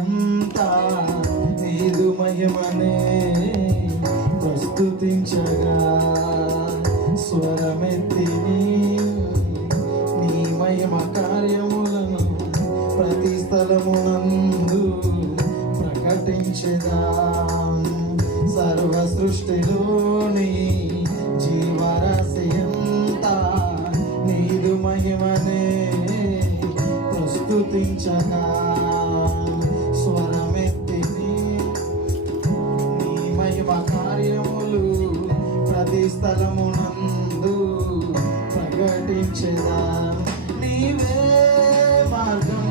ఎంత నీదు మహిమనే ప్రస్తుతించగా స్వరమెత్తి నీ మహిమ కార్యములను ప్రతి స్థలమునందు ప్రకటించదా. సర్వ సృష్టిలోని జీవరాశి ఎంత నీదు మహిమనే ప్రస్తుతించగా స్వరమెత్తి నీ మహిమ కార్యములు ప్రతి స్థలమునందు ప్రకటించదా. నీవే మార్గం,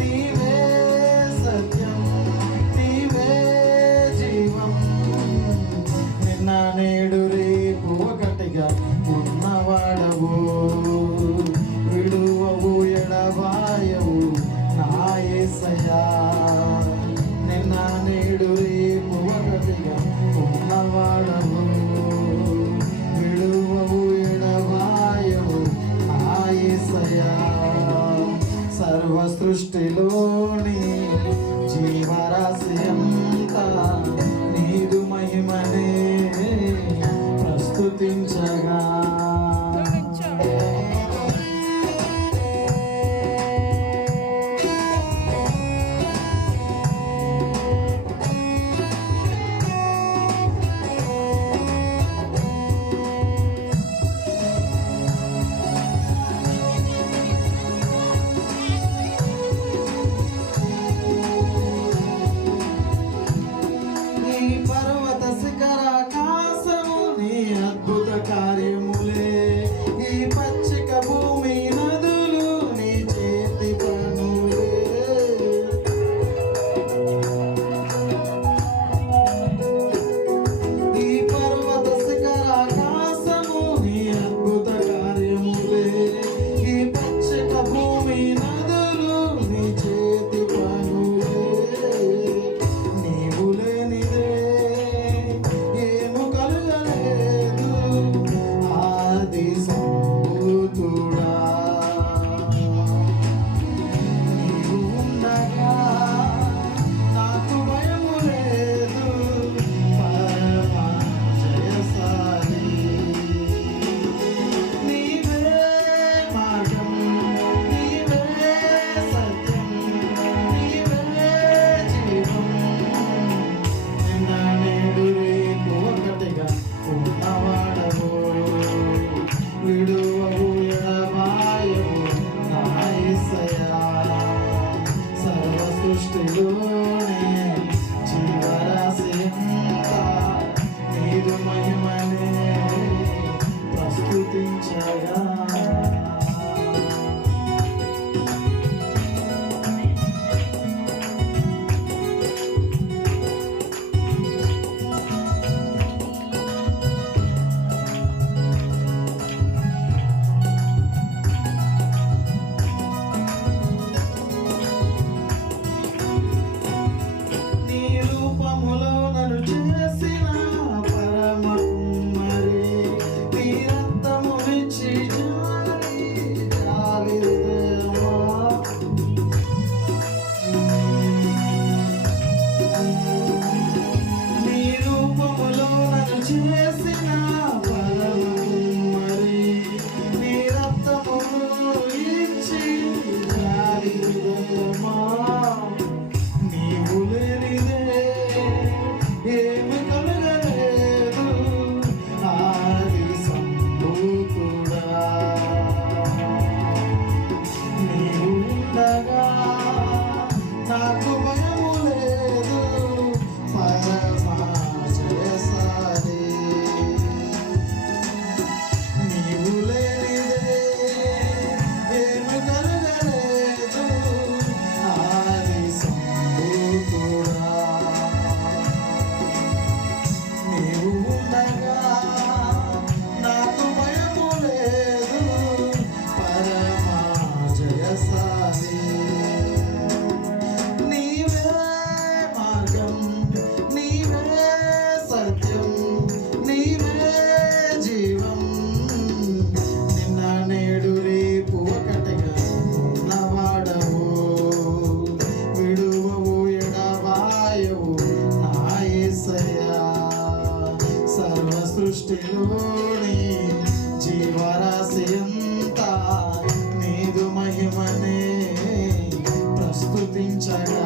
నీవే సత్యం, నీవే జీవం, నిన్న నేడు రేపు ఒకటిగా ఉన్నవాడవు, విడువవు ఎడబాయవు నా యేసయ్యా. నిన్న నేడు రేపు ఒకటిగా ఉన్నవాడవు, విడువవు ఎడబాయవు నా యేసయ్యా. సర్వ సృష్టిలోని జీవరాశి అంతా నీదు మహిమనే ప్రస్తుతించగా. పర్వత శిఖరాకాశము నీ అద్భుత కార్యములే, ఈ పచ్చిక భూమి నదులు నీ చేతి పనులే. ఈ పర్వత శిఖరాకాశము నీ అద్భుత కార్యములే, ఈ పచ్చిక భూమి నదులు నీ చేతి పనులే. నీవు లేనిదే సంభూతుడా, నీవు ఉండగా నాకు భయము లేదు, పరమ జయశాలి. నీవే మార్గం, నీవే సత్యం, నీవే జీవం, నిన్న నేడు రేపు ఒకటిగా ఉన్నవాడవు, విడువవు ఎడబాయవు నా యేసయ్యా. సర్వ సృష్టిలోని జీవరాశి అంతా నీదు మహిమనే ప్రస్తుతించగా. అంతటా